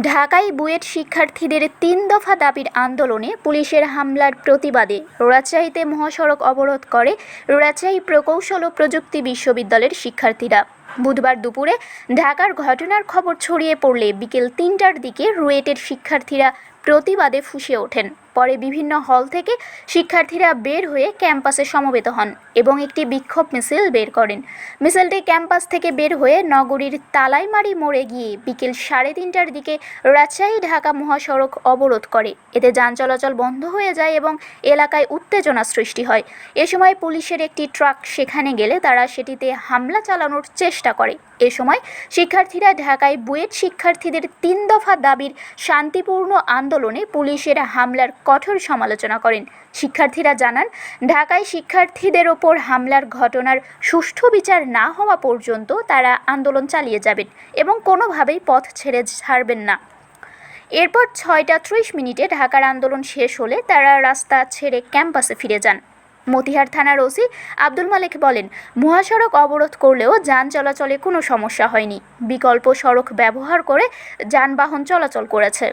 ঢাকায় বুয়েট শিক্ষার্থীদের তিন দফা দাবির আন্দোলনে পুলিশের হামলার প্রতিবাদে রাজশাহীতে মহাসড়ক অবরোধ করে রাজশাহী প্রকৌশল ও প্রযুক্তি বিশ্ববিদ্যালয়ের শিক্ষার্থীরা। বুধবার দুপুরে ঢাকার ঘটনার খবর ছড়িয়ে পড়লে বিকেল তিনটার দিকে রুয়েটের শিক্ষার্থীরা প্রতিবাদে ফুঁসে ওঠেন। পরে বিভিন্ন হল থেকে শিক্ষার্থীরা বের হয়ে ক্যাম্পাসে সমবেত হন এবং একটি বিক্ষোভ মিছিল বের করেন। মিছিলটি ক্যাম্পাস থেকে বের হয়ে নগরীর তালাইমারি মোড়ে গিয়ে বিকেল সাড়ে তিনটার দিকে রাজশাহী ঢাকা মহাসড়ক অবরোধ করে। এতে যান চলাচল বন্ধ হয়ে যায় এবং এলাকায় উত্তেজনা সৃষ্টি হয়। এ সময় পুলিশের একটি ট্রাক সেখানে গেলে তারা সেটিতে হামলা চালানোর চেষ্টা করে। এ সময় শিক্ষার্থীরা ঢাকায় বুয়েট শিক্ষার্থীদের তিন দফা দাবির শান্তিপূর্ণ আন্দোলনে পুলিশের হামলার কঠোর সমালোচনা করেন। শিক্ষার্থীরা জানান, ঢাকায় শিক্ষার্থীদের ওপর হামলার ঘটনার সুষ্ঠু বিচার না হওয়া পর্যন্ত তারা আন্দোলন চালিয়ে যাবেন এবং কোনোভাবেই পথ ছেড়ে ছাড়বেন না। এরপর ছয়টা ত্রিশ মিনিটে ঢাকার আন্দোলন শেষ হলে তারা রাস্তা ছেড়ে ক্যাম্পাসে ফিরে যান। মতিহার থানার ওসি আব্দুল মালিক বলেন, মহাসড়ক অবরোধ করলেও যান চলাচলে কোনো সমস্যা হয়নি। বিকল্প সড়ক ব্যবহার করে যানবাহন চলাচল করেছে।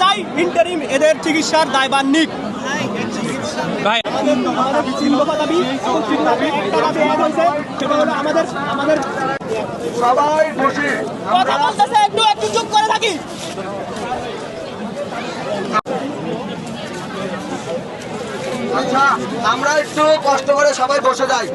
চাই ইন্টারিম এদের চিকিৎসার দায়ভার নিক। ভাই। আমাদের আমাদের সবাই কথা বলতেছে একটু একটু চুপ করে থাকি। আচ্ছা আমরা একটু কষ্ট করে সবাই বসে যাই।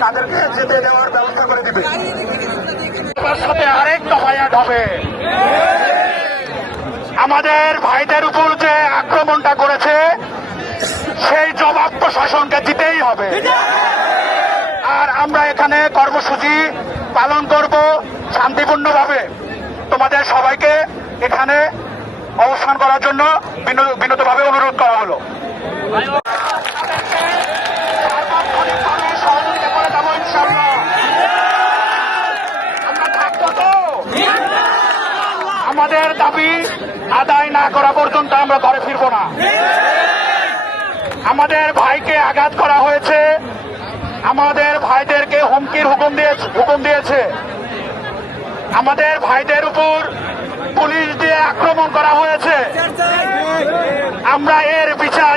তাদেরকে যেতে দেওয়ার ব্যবস্থা করে দিবে। সাথে আরেকটা হয়াট হবে। আমাদের ভাইদের উপর যে আক্রমণটা করেছে, সেই জবাব প্রশাসনকে দিতেই হবে। আর আমরা এখানে কর্মসূচি পালন করব শান্তিপূর্ণভাবে। তোমাদের সবাইকে এখানে অবস্থান করার জন্য বিনো- বিনীতভাবে অনুরোধ করা হলো। আমাদের দাবি আদায় না করা পর্যন্ত আমরা ঘরে ফিরবো না। আমাদের ভাইকে আঘাত করা হয়েছে। আমাদের ভাইদেরকে হুমকির হুকুম দিয়েছে হুকুম দিয়েছে। আমাদের ভাইদের উপর পুলিশ দিয়ে আক্রমণ করা হয়েছে। আমরা এর বিচার